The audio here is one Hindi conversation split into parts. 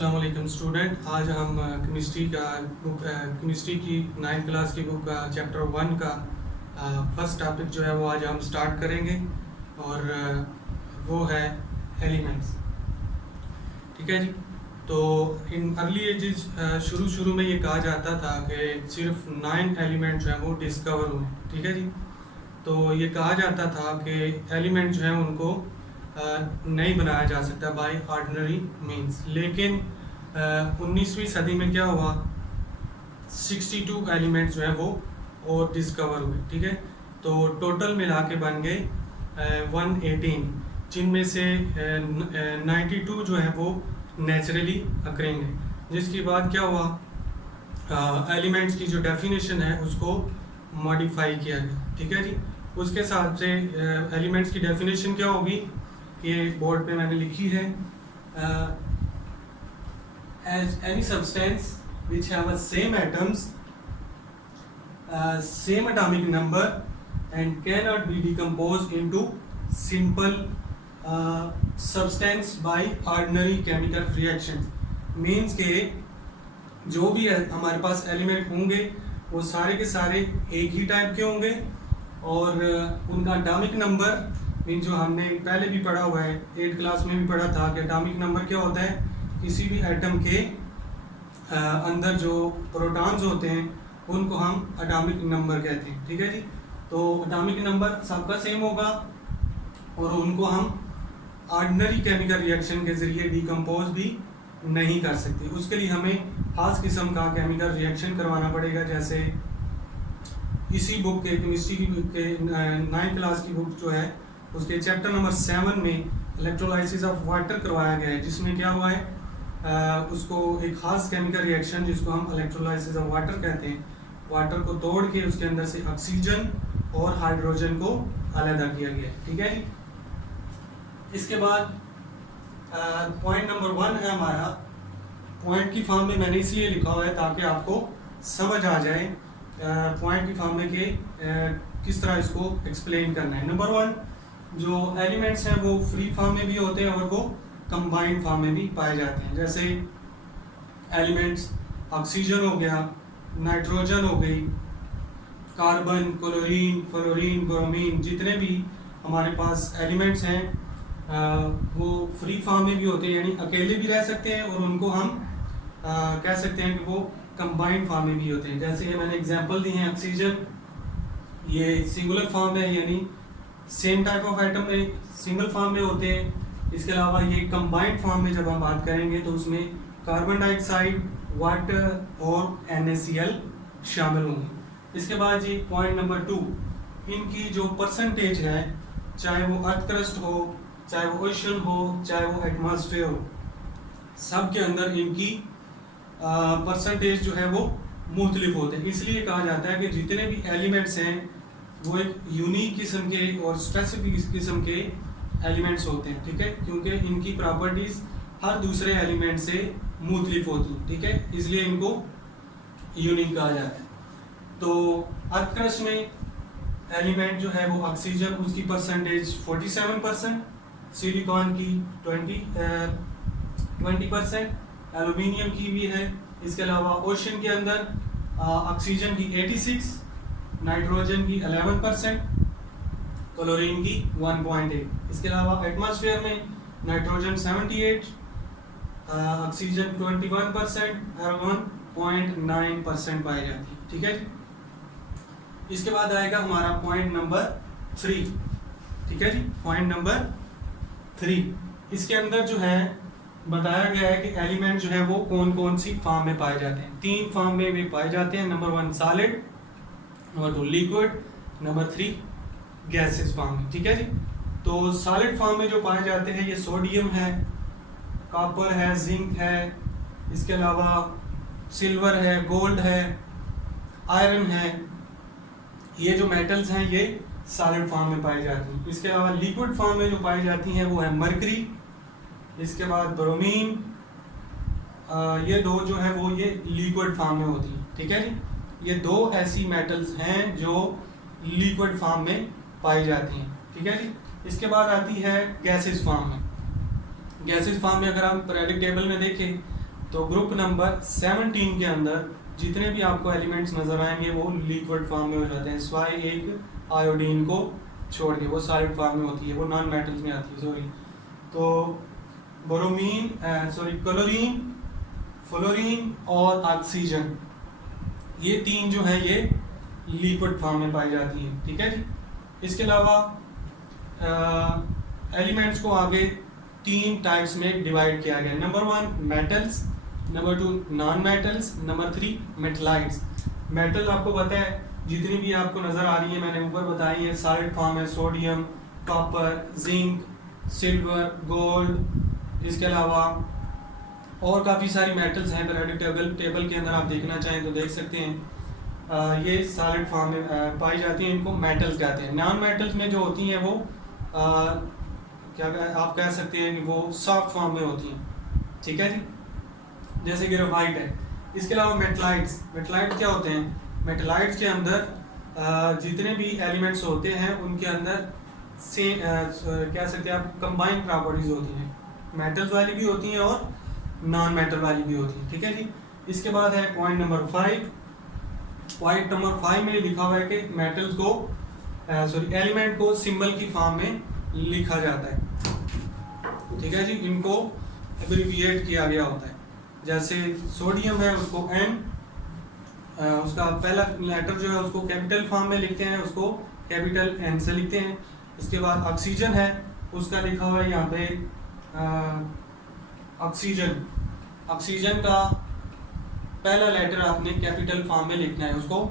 अस्सलामुअलैकुम स्टूडेंट। आज हम केमिस्ट्री की 9th क्लास की बुक का चैप्टर 1 का फर्स्ट टॉपिक जो है वो आज हम स्टार्ट करेंगे और वो है एलिमेंट्स। ठीक है जी। तो इन अर्ली एजेस शुरू में ये कहा जाता था कि सिर्फ 9 एलिमेंट जो है वो डिस्कवर हुए। ठीक है जी। तो ये कहा जाता था कि एलिमेंट जो है उनको नहीं बनाया जा सकता बाय ऑर्डिनरी मींस, लेकिन 19वीं सदी में क्या हुआ, 62 एलिमेंट्स जो है वो और डिस्कवर हुए। ठीक है। तो टोटल मिला के बन गए 118, जिनमें से 92 जो है वो नेचुरली अकरिंग है। जिसके बाद क्या हुआ, एलिमेंट्स की जो डेफिनेशन है उसको मॉडिफाई किया गया। ठीक है जी। उसके साथ से एलिमेंट्स की डेफिनेशन क्या होगी, ये बोर्ड पे मैंने लिखी है, as any substance which have a same atoms, same atomic number and cannot be decomposed into simple substance by ordinary chemical reactions, means के जो भी हमारे पास एलिमेंट होंगे वो सारे के सारे एक ही टाइप के होंगे और उनका एटॉमिक नंबर मीन जो हमने पहले भी पढ़ा हुआ है, 8th क्लास में भी पढ़ा था कि एटॉमिक नंबर क्या होता है, किसी भी एटम के अंदर जो प्रोटॉन्स होते हैं उनको हम एटॉमिक नंबर कहते हैं। ठीक है जी। तो एटॉमिक नंबर सबका सेम होगा और उनको हम ऑर्डिनरी केमिकल रिएक्शन के ज़रिए डिकम्पोज भी नहीं कर सकते। उसके लिए हमें खास किस्म का केमिकल रिएक्शन करवाना पड़ेगा। जैसे इसी बुक के केमिस्ट्री की बुक के 9th क्लास की बुक जो है उसके चैप्टर नंबर 7 में इलेक्ट्रोलाइसिस ऑफ वाटर करवाया गया है, जिसमें क्या हुआ है, उसको एक खास केमिकल रिएक्शन जिसको हम इलेक्ट्रोलाइसिस ऑफ वाटर कहते हैं, वाटर को तोड़ के उसके अंदर से ऑक्सीजन और हाइड्रोजन को अलग किया गया है। ठीक है जी। इसके बाद पॉइंट नंबर 1 है हमारा, पॉइंट की फॉर्म में मैंने इसलिए लिखा हुआ है ताकि आपको समझ आ जाए पॉइंट की फॉर्म में कि किस तरह इसको एक्सप्लेन करना है। नंबर 1, जो एलिमेंट्स हैं वो फ्री फॉर्म में भी होते हैं और वो कंबाइंड फॉर्म में भी पाए जाते हैं। जैसे एलिमेंट्स ऑक्सीजन हो गया, नाइट्रोजन हो गई, कार्बन, क्लोरीन, फ्लोरीन, ब्रोमीन, जितने भी हमारे पास एलिमेंट्स हैं वो फ्री फॉर्म में भी होते हैं, यानी अकेले भी रह सकते हैं और उनको हम कह सकते हैं कि वो कंबाइंड फॉर्म में भी होते हैं। जैसे ये मैंने एग्जांपल दी हैं, ऑक्सीजन ये सिंगुलर फॉर्म है, यानी सेम टाइप ऑफ एटम में सिंगल फॉर्म में होते हैं। इसके अलावा ये कंबाइंड फॉर्म में जब हम बात करेंगे तो उसमें कार्बन डाइऑक्साइड, वाटर और NaCl शामिल होंगे। इसके बाद जी पॉइंट नंबर 2, इनकी जो परसेंटेज है, चाहे वो अर्थ क्रस्ट हो, चाहे वो ओशन हो, चाहे वो एटमॉस्फेयर हो, सब के अंदर इनकी परसेंटेज जो है वो मुख्तलिफ होते हैं। इसलिए कहा जाता है कि जितने भी एलिमेंट्स हैं वो एक यूनिक किस्म के और स्पेसिफिक किस्म के एलिमेंट्स होते हैं। ठीक है, क्योंकि इनकी प्रॉपर्टीज हर दूसरे एलिमेंट से मुख्तलिफ होती हैं। ठीक है, इसलिए इनको यूनिक कहा जाता है। तो अर्थ क्रस्ट में एलिमेंट जो है वो ऑक्सीजन, उसकी परसेंटेज 47%, सिलिकॉन की 20%, एल्यूमिनियम की भी है। इसके अलावा ओशन के अंदर ऑक्सीजन की 86, नाइट्रोजन की 11%, क्लोरीन की 1.8। इसके अलावा एटमॉस्फेयर में नाइट्रोजन 78, ऑक्सीजन 21%, आर्गन 0.9% पाई जाती है। ठीक है जी। इसके बाद आएगा हमारा पॉइंट नंबर 3। ठीक है जी, पॉइंट नंबर 3, इसके अंदर जो है बताया गया है कि एलिमेंट जो है वो कौन कौन सी फॉर्म में पाए जाते हैं। 3 फॉर्म में भी पाए जाते हैं। Number 1 solid, number 2 liquid, number 3 gases form में। ठीक है जी। तो सॉलिड फॉर्म में जो पाए जाते हैं ये सोडियम है, कॉपर है, जिंक है, इसके अलावा सिल्वर है, गोल्ड है, आयरन है। ये जो मेटल्स हैं ये सॉलिड फॉर्म में पाई जाती हैं। इसके अलावा लिक्विड फॉर्म में जो पाई जाती हैं वो है मरकरी, इसके बाद ब्रोमीन, ये 2 जो है वो ये लिक्विड फॉर्म में होती हैं। ठीक है जी। ये 2 ऐसी मेटल्स हैं जो लिक्विड फॉर्म में पाई जाती हैं। ठीक है जी। इसके बाद आती है गैसेस फॉर्म में। गैसेस फॉर्म में अगर हम पीरियोडिक टेबल में देखें तो ग्रुप नंबर 17 के अंदर जितने भी आपको एलिमेंट्स नजर आएंगे वो लिक्विड फॉर्म में हो जाते हैं, सिवाय एक आयोडीन को छोड़ के, वो सॉलिड फॉर्म में होती है, वो नॉन मेटल्स में आती है। सॉरी, तो क्लोरीन, फ्लोरीन और ऑक्सीजन, ये तीन जो है ये लिक्विड फॉर्म में पाई जाती है। ठीक है जी। इसके अलावा एलिमेंट्स को आगे तीन टाइप्स में डिवाइड किया गया। Number 1 metals, number 2 non metals, number 3 मेटलाइट्स। Metal आपको पता है जितनी भी आपको नज़र आ रही है मैंने ऊपर बताई है, सॉलिड फॉर्म है, sodium, copper, zinc, silver, gold. इसके अलावा और काफ़ी सारी मेटल्स हैं, पीरियोडिक टेबल के अंदर आप देखना चाहें तो देख सकते हैं। ये सॉलिड फॉर्म में पाई जाती हैं, इनको मेटल्स कहते हैं। नॉन मेटल्स में जो होती हैं वो आप कह सकते हैं कि वो सॉफ्ट फॉर्म में होती हैं। ठीक है जी, जैसे कि ग्रेफाइट है। इसके अलावा मेटलाइट्स, मेटलाइट क्या होते हैं? मेटलाइट्स के अंदर जितने भी एलिमेंट्स होते हैं उनके अंदर सेम कह सकते हैं आप कंबाइंड प्रॉपर्टीज होती हैं, मेटल्स वाली भी होती हैं और नॉन मेटल वाली भी होती है। ठीक है जी। इसके बाद है पॉइंट नंबर 5। पॉइंट नंबर 5 में लिखा हुआ है कि मेटल्स को एलिमेंट को सिंबल की फॉर्म में लिखा जाता है। ठीक है जी, इनको एब्रिविएट किया गया होता है। जैसे सोडियम है उसको N, उसका पहला लेटर जो है उसको कैपिटल फॉर्म में लिखते हैं, उसको कैपिटल N से लिखते हैं। इसके बाद ऑक्सीजन है, उसका लिखा हुआ है यहाँ पे ऑक्सीजन, ऑक्सीजन का पहला लेटर आपने कैपिटल फॉर्म में लिखना है, उसको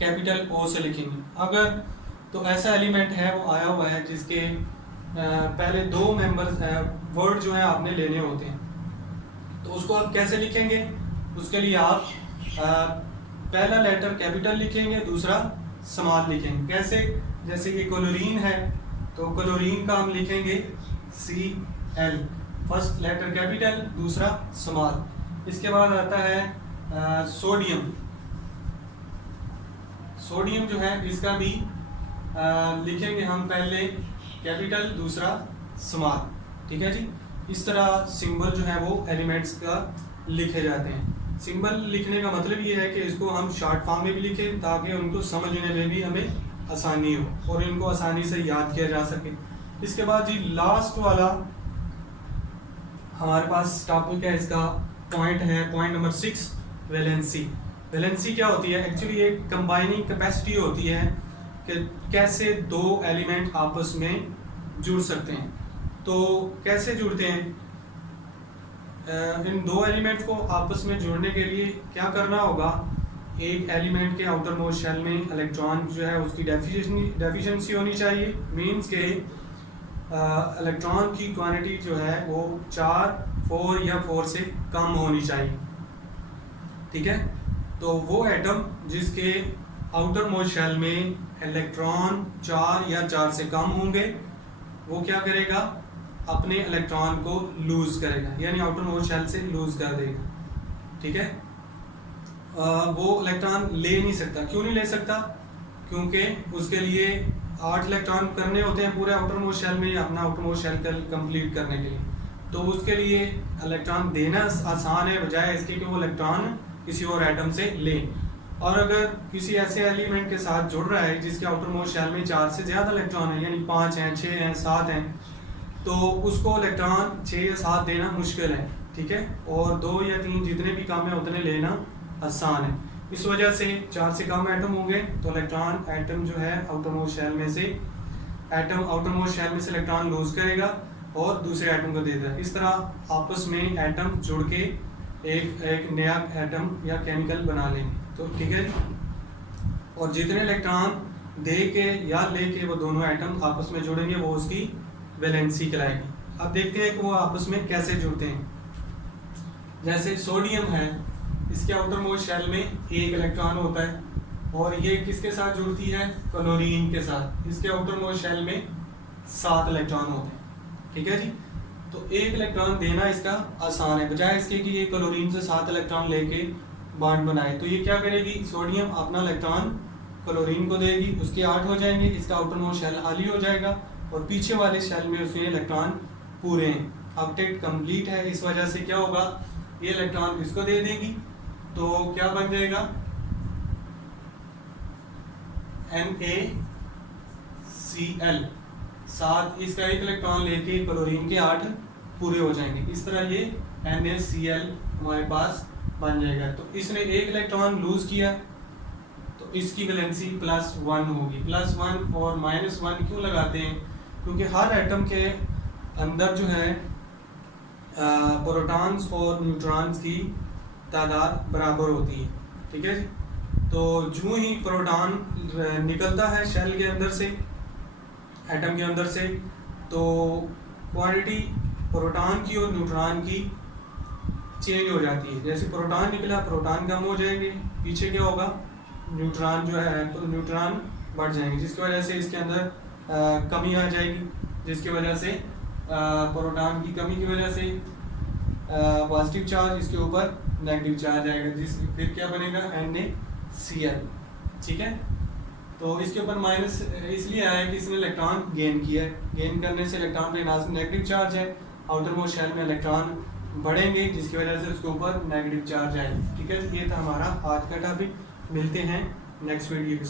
कैपिटल O से लिखेंगे। अगर तो ऐसा एलिमेंट है वो आया हुआ है जिसके पहले 2 मेंबर्स वर्ड जो है आपने लेने होते हैं, तो उसको आप कैसे लिखेंगे? उसके लिए आप पहला लेटर कैपिटल लिखेंगे, दूसरा स्मॉल लिखेंगे। कैसे? जैसे कि क्लोरीन है तो क्लोरीन का हम लिखेंगे Cl, फर्स्ट लेटर कैपिटल, दूसरा स्मॉल। इसके बाद आता है सोडियम। सोडियम जो है इसका भी लिखेंगे हम पहले कैपिटल, दूसरा स्मॉल। ठीक है जी। इस तरह सिंबल जो है वो एलिमेंट्स का लिखे जाते हैं। सिंबल लिखने का मतलब ये है कि इसको हम शॉर्ट फॉर्म में भी लिखें ताकि उनको समझने में भी हमें आसानी हो और इनको आसानी से याद किया जा सके। इसके बाद जी लास्ट वाला हमारे पास टॉपिक है, इसका पॉइंट है पॉइंट नंबर 6, वैलेंसी। वैलेंसी क्या होती है? एक्चुअली एक कंबाइनिंग कैपेसिटी होती है कि कैसे 2 एलिमेंट आपस में जुड़ सकते हैं। तो कैसे जुड़ते हैं? इन 2 एलिमेंट्स को आपस में जोड़ने के लिए क्या करना होगा? एक एलिमेंट के आउटर मोस्ट शेल में इलेक्ट्रॉन जो है उसकी डेफिशिएंसी होनी चाहिए, मींस के इलेक्ट्रॉन की क्वांटिटी जो है वो 4 या 4 से कम होनी चाहिए। ठीक है, तो वो एटम जिसके आउटर मोस्ट शेल में इलेक्ट्रॉन 4 या 4 से कम होंगे वो क्या करेगा? अपने इलेक्ट्रॉन को लूज करेगा, यानी आउटर मोस्ट शेल से लूज कर देगा। ठीक है, वो इलेक्ट्रॉन ले नहीं सकता। क्यों नहीं ले सकता? क्योंकि उसके लिए 8 इलेक्ट्रॉन करने होते हैं पूरे आउटर मोस्ट शेल में अपना आउटर मोस्ट शेल कंप्लीट करने के लिए। तो उसके लिए इलेक्ट्रॉन देना आसान है बजाय इसके कि वो इलेक्ट्रॉन किसी और एटम से ले। और अगर किसी ऐसे एलिमेंट के साथ जुड़ रहा है जिसके आउटर मोस्ट शेल में 4 से ज़्यादा इलेक्ट्रॉन है, यानी 5 हैं, 6 हैं, 7 हैं, तो उसको इलेक्ट्रॉन 6 या 7 देना मुश्किल है। ठीक है, और 2 या 3 जितने भी कम है उतने लेना आसान है। इस वजह से 4 से कम एटम होंगे तो इलेक्ट्रॉन एटम जो है आउटर मोस्ट शेल में से इलेक्ट्रॉन लूज करेगा और दूसरे एटम को दे देगा। इस तरह आपस में एटम जुड़ के एक नया एटम या केमिकल बना लेंगे। तो ठीक है, और जितने इलेक्ट्रॉन दे के या ले के वो दोनों एटम आपस में जुड़ेंगे वो उसकी वैलेंसी कहलाएगी। अब देखते हैं कि वो आपस में कैसे जुड़ते हैं। जैसे सोडियम है, इसके आउटर मोस्ट शेल में 1 इलेक्ट्रॉन होता है और ये किसके साथ जुड़ती है? क्लोरीन के साथ। इसके आउटर मोस्ट शेल में 7 इलेक्ट्रॉन होते हैं। ठीक है जी, तो 1 इलेक्ट्रॉन देना इसका आसान है बजाय इसके कि ये क्लोरीन से 7 इलेक्ट्रॉन लेके बॉन्ड बनाए। तो ये क्या करेगी? सोडियम अपना इलेक्ट्रॉन क्लोरीन को देगी, उसके 8 हो जाएंगे, इसका आउटर मोस्ट शेल खाली हो जाएगा और पीछे वाले शेल में उसमें इलेक्ट्रॉन पूरे हैं, ऑक्टेट कंप्लीट है। इस वजह से क्या होगा? ये इलेक्ट्रॉन इसको दे देगी, तो क्या बन जाएगा NaCl। 7 इसका एक इलेक्ट्रॉन लेके क्लोरीन के 8 पूरे हो जाएंगे। इस तरह ये NaCl हमारे पास बन जाएगा। तो इसने एक इलेक्ट्रॉन लूज किया तो इसकी वैलेंसी +1 होगी। +1 और -1 क्यों लगाते हैं? क्योंकि हर एटम के अंदर जो है प्रोटॉन्स और न्यूट्रॉन्स की तादाद बराबर होती है, ठीक है जी। तो जो ही प्रोटॉन निकलता है शेल के अंदर से, एटम के अंदर से, तो क्वांटिटी प्रोटॉन की और न्यूट्रॉन की चेंज हो जाती है। जैसे प्रोटॉन निकला, प्रोटॉन कम हो जाएंगे, पीछे क्या होगा, न्यूट्रॉन जो है तो न्यूट्रॉन बढ़ जाएंगे, जिसकी वजह से इसके अंदर कमी आ जाएगी, जिसकी वजह से प्रोटॉन की कमी की वजह से पॉजिटिव चार्ज इसके ऊपर नेगेटिव चार्ज आएगा, जिस फिर क्या बनेगा NaCl, ठीक है। तो इसके ऊपर माइनस इसलिए आया कि इसने इलेक्ट्रॉन गेन किया है। गेन करने से इलेक्ट्रॉन पे नेगेटिव चार्ज है, आउटर मोस्ट शेल में इलेक्ट्रॉन बढ़ेंगे, जिसकी वजह से उसके ऊपर नेगेटिव चार्ज आएगा, ठीक है। ये था हमारा आज का टॉपिक। मिलते हैं नेक्स्ट वीडियो के साथ।